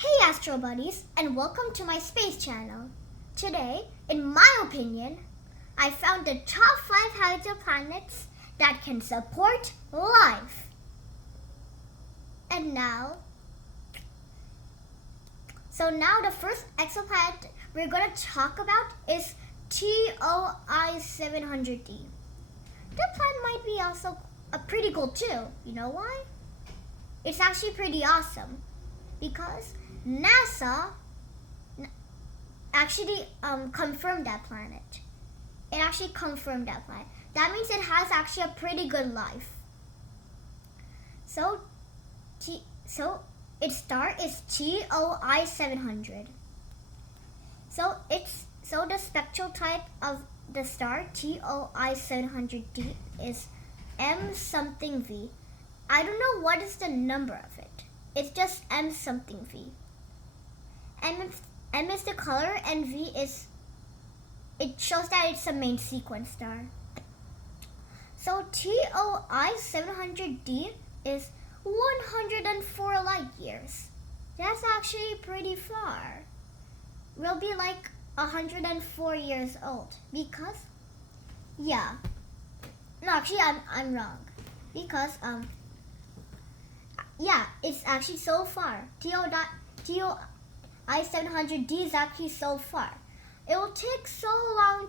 Hey Astro Buddies, and welcome to my space channel. Today, in my opinion, I found the top 5 habitable planets that can support life. And now the first exoplanet we're going to talk about is TOI 700d. The planet might be also pretty cool too. You know why? It's actually pretty awesome because NASA actually confirmed that planet. It actually confirmed that planet. That means it has actually a pretty good life. So its star is TOI 700. So the spectral type of the star TOI 700d is M something V. I don't know what is the number of it. It's just M something V. M is the color and V is, it shows that it's a main sequence star. So TOI 700d is 104 light years. That's actually pretty far. We'll be like 104 years old because, yeah. No, actually I'm wrong. Because yeah, it's actually so far. TOI 700d is actually so far. It will take so long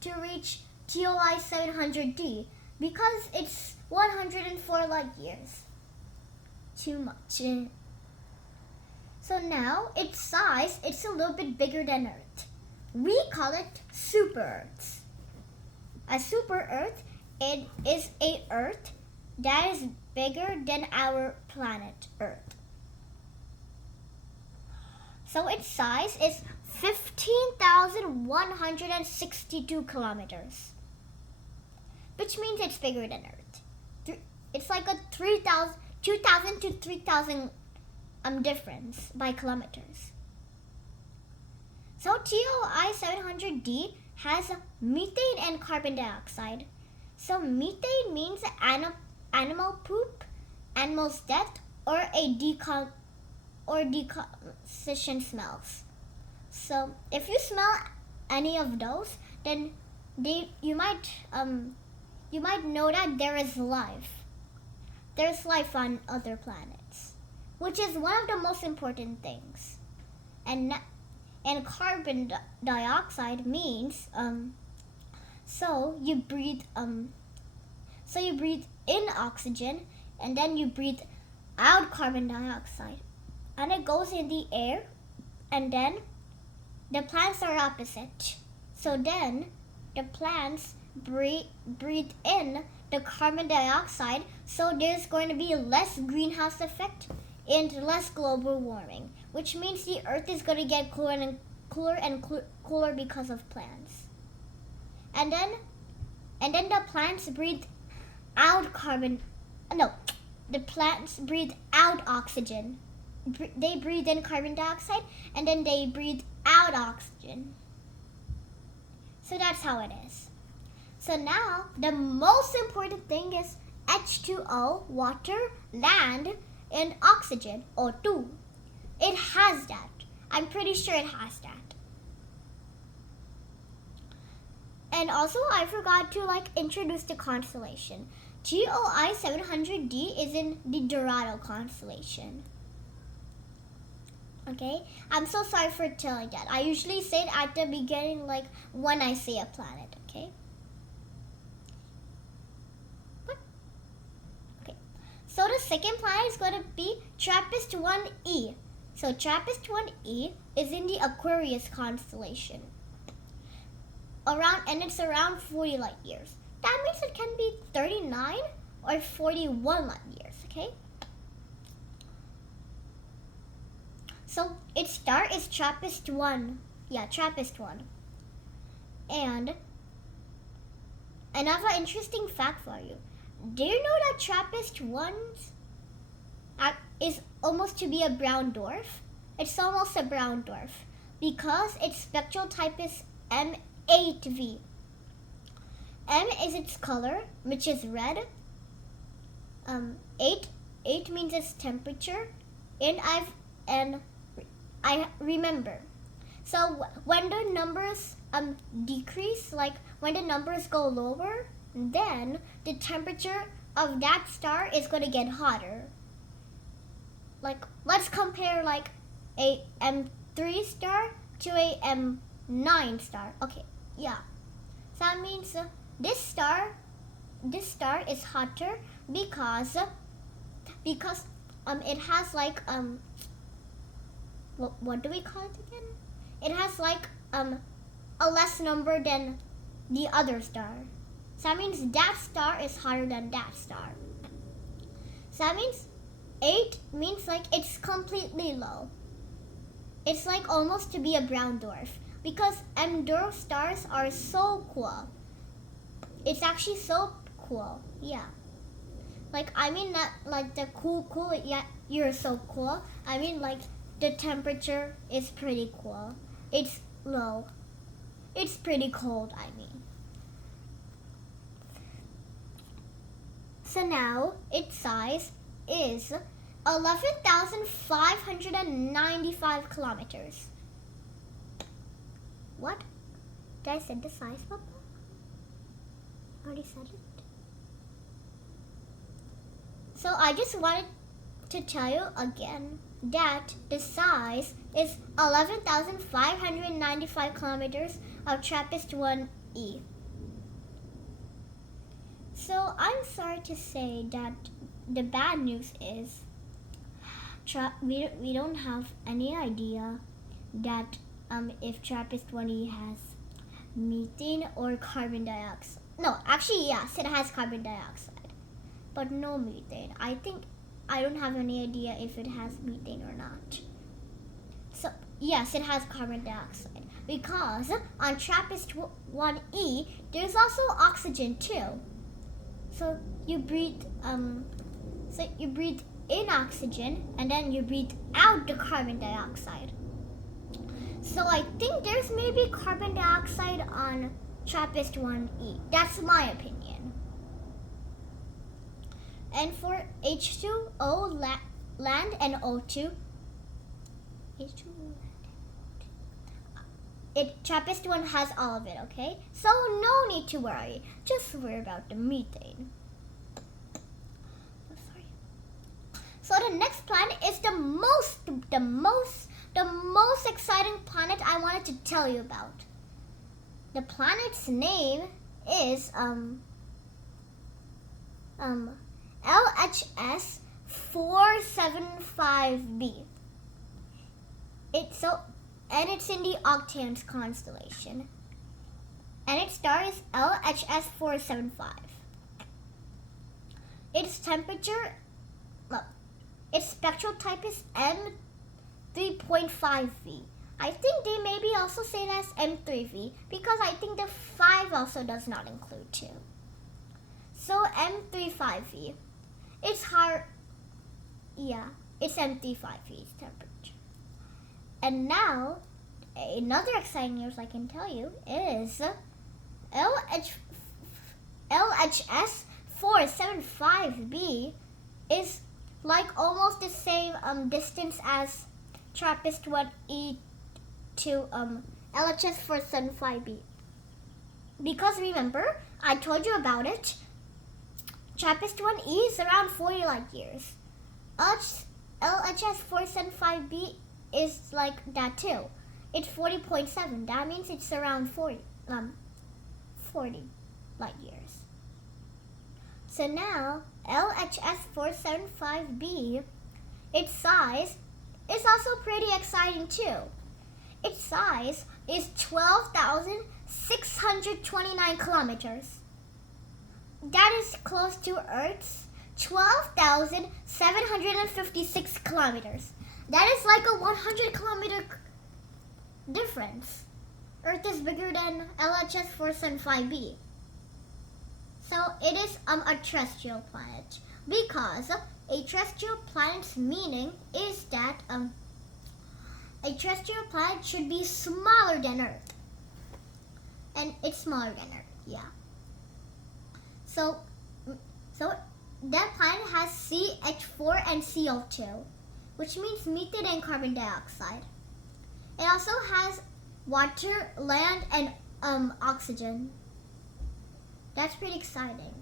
to reach TOI 700d because it's 104 light years. Too much. So now, its size, it's a little bit bigger than Earth. We call it super Earths. A super Earth, it is a Earth that is bigger than our planet Earth. So its size is 15,162 kilometers, which means it's bigger than Earth. It's like a 2,000 to 3,000 difference by kilometers. So TOI 700d has methane and carbon dioxide. So methane means animal poop, animal's death, or decomposition smells. So if you smell any of those, then you might know that there is life. There's life on other planets, which is one of the most important things. And carbon dioxide means so you breathe in oxygen and then you breathe out carbon dioxide, and it goes in the air, and then the plants are opposite. So then the plants breathe in the carbon dioxide, so there's going to be less greenhouse effect and less global warming, which means the Earth is going to get cooler because of plants. And then the plants breathe out the plants breathe out oxygen. They breathe in carbon dioxide and then they breathe out oxygen. So that's how it is. So now the most important thing is H2O, water, land, and oxygen, O2. It has that. I'm pretty sure it has that. And also I forgot to introduce the constellation. TOI 700d is in the Dorado constellation. Okay? I'm so sorry for telling that. I usually say it at the beginning, when I say a planet, okay? Okay. So the second planet is going to be TRAPPIST-1e. So TRAPPIST-1e is in the Aquarius constellation. It's around 40 light years. That means it can be 39 or 41 light years, okay? So its star is TRAPPIST-1. Yeah, TRAPPIST-1. And another interesting fact for you. Do you know that TRAPPIST-1 is almost to be a brown dwarf? It's almost a brown dwarf because its spectral type is M8V. M is its color, which is red. 8 means its temperature, and and I remember. So when the numbers decrease, like when the numbers go lower, then the temperature of that star is going to get hotter. Like let's compare like a M3 star to a M9 star. Okay, yeah. So that means this star is hotter because it has like what do we call it again? It has like a less number than the other star. So that means that star is hotter than that star. So that means 8 means like it's completely low. It's like almost to be a brown dwarf because M-dwarf stars are so cool. It's actually so cool. Yeah. Like I mean not like the cool yeah, you're so cool. I mean like the temperature is pretty cool. It's low. It's pretty cold, I mean. So now its size is 11,595 kilometers. What? Did I say the size, Papa? I already said it. So I just wanted to tell you again that the size is 11,595 kilometers of TRAPPIST-1e. So I'm sorry to say that the bad news is we don't have any idea that if TRAPPIST-1e has methane or carbon dioxide. No, actually yes, it has carbon dioxide, but no methane. I don't have any idea if it has methane or not. So yes, it has carbon dioxide because on TRAPPIST-1e there's also oxygen too. So you breathe in oxygen and then you breathe out the carbon dioxide. So I think there's maybe carbon dioxide on TRAPPIST-1e. That's my opinion. And for H2O land and O2, TRAPPIST-1 has all of it, okay? So no need to worry. Just worry about the methane. Oh, sorry. So the next planet is the most exciting planet I wanted to tell you about. The planet's name is LHS 475b. It's in the Octans constellation. And its star is LHS 475. Its spectral type is M3.5v. I think they maybe also say that's M3v because I think the 5 also does not include 2. So M35v. It's M35v's temperature. And now, another exciting news I can tell you is LHS 475b is like almost the same distance as TRAPPIST-1e to LHS 475b. Because remember, I told you about it. TRAPPIST-1e is around 40 light years. LHS 475b is like that too. It's 40.7. That means it's around 40 light years. So now LHS 475b, its size is also pretty exciting too. Its size is 12,629 kilometers. That is close to Earth's 12,756 kilometers. That is like a 100 kilometer difference. Earth is bigger than LHS 475b. So it is a terrestrial planet because a terrestrial planet's meaning is that a terrestrial planet should be smaller than Earth. And it's smaller than Earth, yeah. So that planet has CH4 and CO2. which means methane and carbon dioxide. It also has water, land, and oxygen. That's pretty exciting.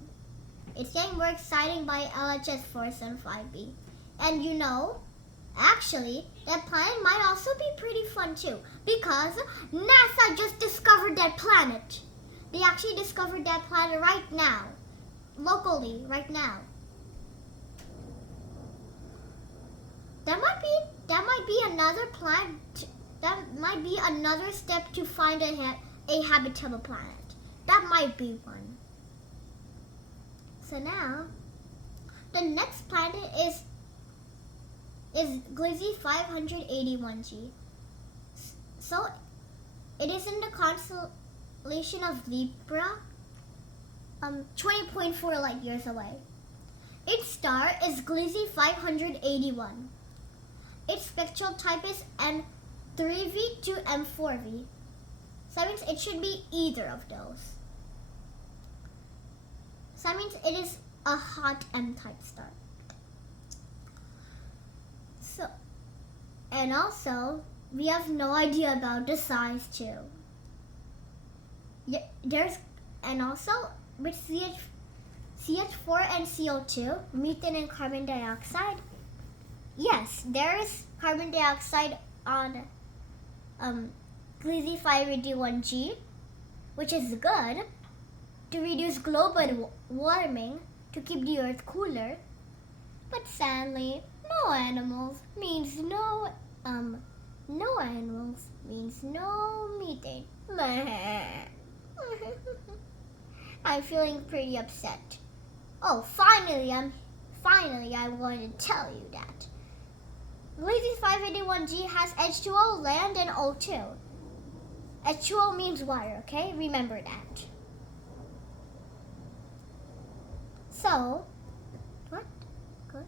It's getting more exciting by LHS 475b. And you know, actually, that planet might also be pretty fun too, because NASA just discovered that planet. They actually discovered that planet right now, locally, right now. That might be another planet. That might be another step to find a habitable planet. That might be one. So now, the next planet is Gliese 581g. So it is in the constellation of Libra, 20.4 light years away. Its star is Gliese 581. Its spectral type is M3V to M4V. So that means it should be either of those. So that means it is a hot M-type star. So, and also, we have no idea about the size too. And also, with CH4 and CO2, methane and carbon dioxide, yes, there is carbon dioxide on Gliese 581g, which is good to reduce global warming to keep the Earth cooler. But sadly, no animals means no methane. I'm feeling pretty upset. Oh, finally I wanted to tell you that. Gliese 581g has H2O, land, and O2. H2O means water, okay? Remember that. So, what? Good.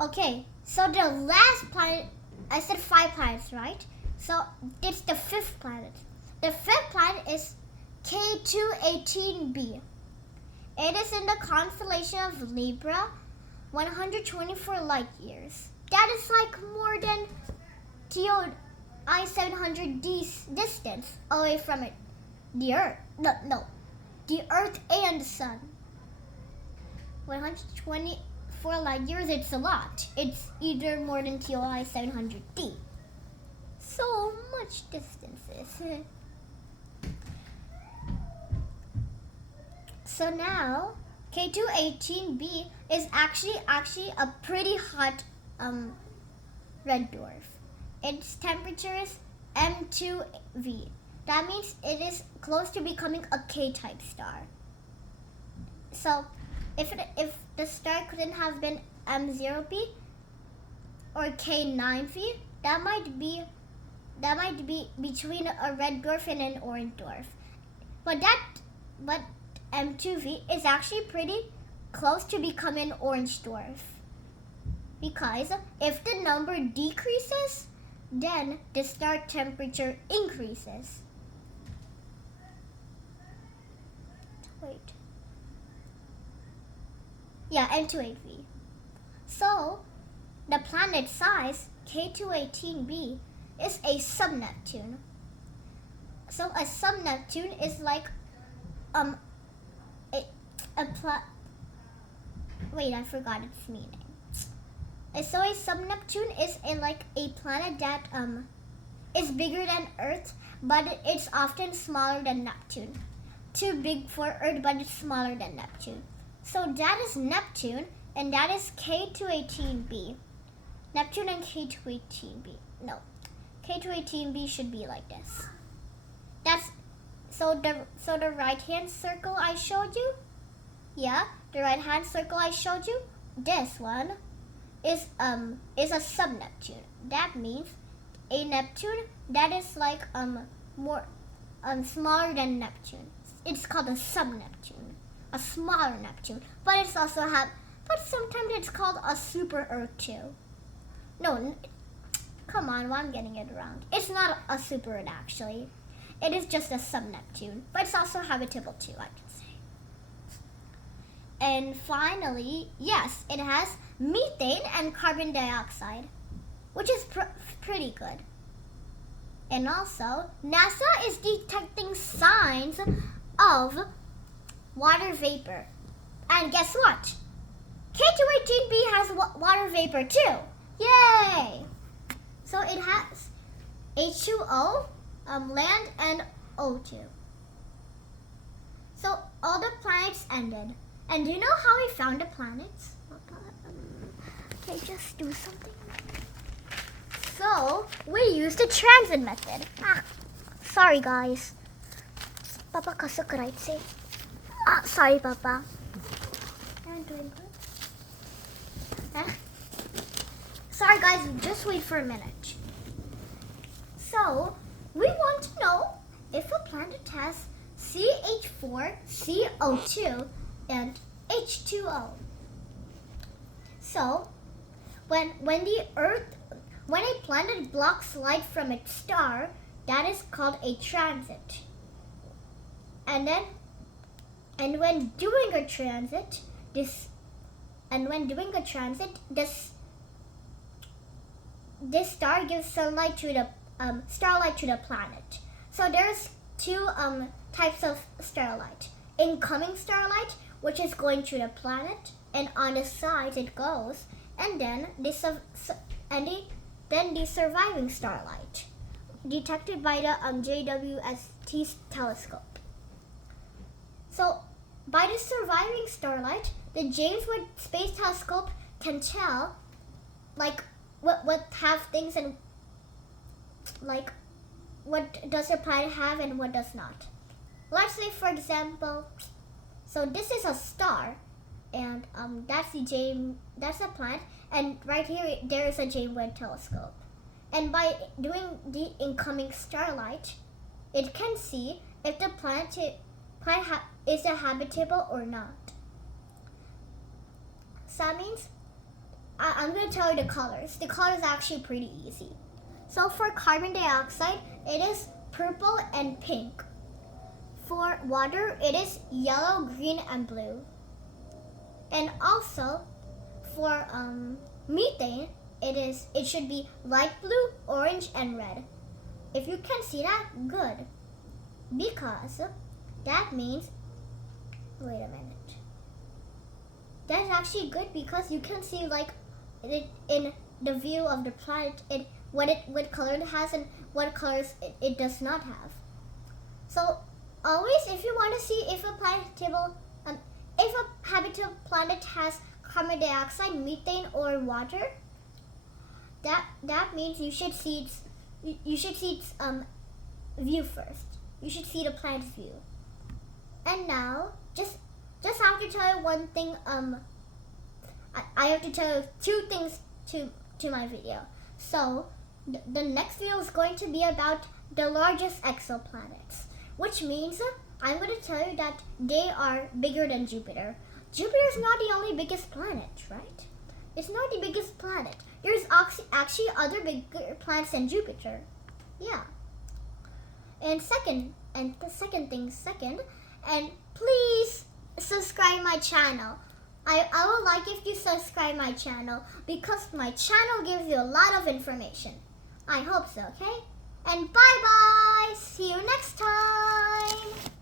Okay, so the last planet, I said 5 planets, right? So, it's the 5th planet. The 5th planet is K218b. It is in the constellation of Libra, 124 light years. That is like more than TOI 700D's distance away from it. The Earth. No. The Earth and the Sun. 124 light years, it's a lot. It's either more than TOI 700D. So much distances. So now, K218b is actually a pretty hot red dwarf. Its temperature is M2V. That means it is close to becoming a K-type star. So, if the star couldn't have been M0b or K9v, that might be between a red dwarf and an orange dwarf. But M2v is actually pretty close to becoming an orange dwarf. Because if the number decreases, then the star temperature increases. Wait. Yeah, M28v. So, the planet size, K218b, is a subneptune. So, a subneptune is like wait, I forgot its meaning. So a subneptune is a planet that is bigger than Earth, but it's often smaller than Neptune. Too big for Earth, but it's smaller than Neptune. So that is Neptune, and that is K218b. Neptune and K218b. No, K218b should be like this. So the right-hand circle I showed you, yeah, the right-hand circle I showed you, this one is a subneptune. That means a Neptune that is more smaller than Neptune. It's called a subneptune, a smaller Neptune. But sometimes it's called a super Earth too. No, come on, well, I'm getting it wrong. It's not a super Earth actually. It is just a subneptune, but it's also habitable too, I can say. And finally, yes, it has methane and carbon dioxide, which is pretty good. And also, NASA is detecting signs of water vapor. And guess what? K218b has water vapor too. Yay! So it has H2O, land, and O2. So all the planets ended. And do you know how we found the planets? Okay, just do something. So we used the transit method. Sorry guys. Papa kasukuraitse. Sorry Papa. I'm doing good. Sorry guys, just wait for a minute. So we want to know if a planet has CH4, CO2, and H2O. So when a planet blocks light from its star, that is called a transit. And when doing a transit, this star gives starlight to the planet. So there's two types of starlight. Incoming starlight, which is going to the planet, and on the sides it goes, and then the surviving starlight, detected by the JWST telescope. So by the surviving starlight, the James Webb Space Telescope can tell like what have things and like what does a planet have and what does not. Let's say for example, so this is a star, and that's a planet, and right here there is a James Webb Telescope. And by doing the incoming starlight, it can see if the planet is habitable or not. So that means I'm going to tell you the colors. The colors are actually pretty easy. So for carbon dioxide, it is purple and pink. For water, it is yellow, green, and blue. And also for methane, it should be light blue, orange, and red. If you can see that, good. Because that means, wait a minute. That's actually good because you can see like it in the view of the planet, what color it has and what colors it does not have. So always, if you want to see if a habitable planet has carbon dioxide, methane, or water, that means you should see its view first. You should see the planet's view. And now, just have to tell you one thing. I have to tell you two things to my video. So the next video is going to be about the largest exoplanets, which means I'm going to tell you that they are bigger than Jupiter. Jupiter is not the only biggest planet, right? It's not the biggest planet. There's actually other bigger planets than Jupiter. Yeah. And and please subscribe my channel. I would like if you subscribe my channel because my channel gives you a lot of information. I hope so, okay? And bye-bye! See you next time!